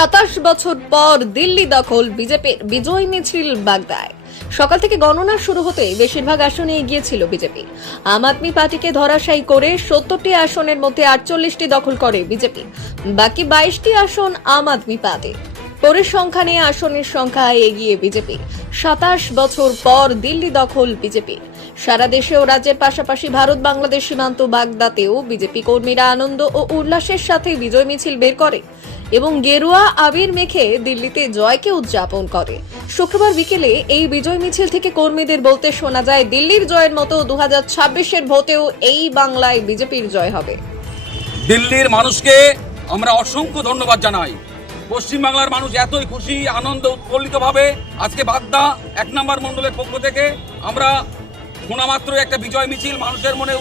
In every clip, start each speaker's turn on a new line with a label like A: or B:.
A: সাতাশ বছর পর দিল্লি দখল বিজেপির বিজয় মিছিল বাগদায়। সকাল থেকে গণনা শুরু হতে বেশিরভাগ আসনে এগিয়েছিল বিজেপি। আম আদমি পার্টিকে ধরাশায়ী করে সত্তরটি আসনের মধ্যে আটচল্লিশটি দখল করে বিজেপি। বাকি বাইশটি আসন আম আদমি পার্টি পরিসংখ্যা নিয়ে আসনের সংখ্যা এগিয়ে বিজেপি। সাতাশ বছর পর দিল্লি দখল বিজেপি। সারা দেশে ও রাজ্যের পাশাপাশি ভারত, বাংলাদেশ সীমান্ত, বাগদাতেও বিজেপি কর্মীরা আনন্দ ও উল্লাসের সাথে বিজয় মিছিল বের করে এবং গেরুয়া আবির মেখে দিল্লিতে জয়কে উদযাপন করে। শুক্রবার বিকেলে এই বিজয় মিছিল থেকে কর্মীদের বলতে শোনা যায়, দিল্লির জয়ের মতো দু হাজার ভোটেও এই বাংলায় বিজেপির জয় হবে।
B: দিল্লির মানুষকে আমরা অসংখ্য ধন্যবাদ জানাই। পশ্চিমবাংলার মানুষ এতই খুশি, আনন্দ উৎফুল্লিতভাবে আজকে বাগদা এক নম্বর মণ্ডলের পক্ষ থেকে আমরা শোনামাত্র একটা বিজয় মিছিল, মানুষের মনে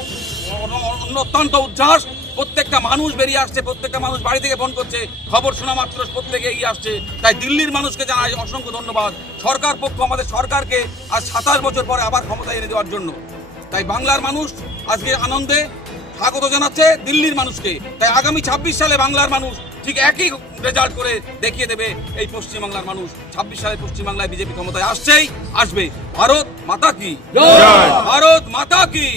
B: অত্যন্ত উচ্ছ্বাস, প্রত্যেকটা মানুষ বেরিয়ে আসছে, প্রত্যেকটা মানুষ বাড়ি থেকে ফোন করছে, খবর শোনা মাত্র প্রত্যেকে এগিয়ে আসছে, তাই দিল্লির মানুষকে জানাই অসংখ্য ধন্যবাদ। সরকার পক্ষ আমাদের সরকারকে আজ সাতাশ বছর পরে আবার ক্ষমতা এনে দেওয়ার জন্য। তাই বাংলার মানুষ আজকে আনন্দে স্বাগত জানাচ্ছে দিল্লির মানুষকে। তাই আগামী ছাব্বিশ সালে বাংলার মানুষ ঠিক একই রেজাল্ট করে দেখিয়ে দেবে এই পশ্চিমবাংলার মানুষ। ছাব্বিশ সালে পশ্চিমবাংলায় বিজেপি ক্ষমতায় আসছেই আসবে। ভারত মাতা কি? ভারত মাতা কি?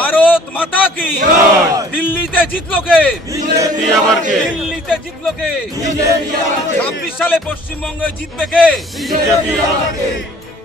B: ভারত মাতা কি? দিল্লিতে জিতলো কে? দিল্লিতে জিতলো কে? ছাব্বিশ সালে পশ্চিমবঙ্গে জিতবে কে?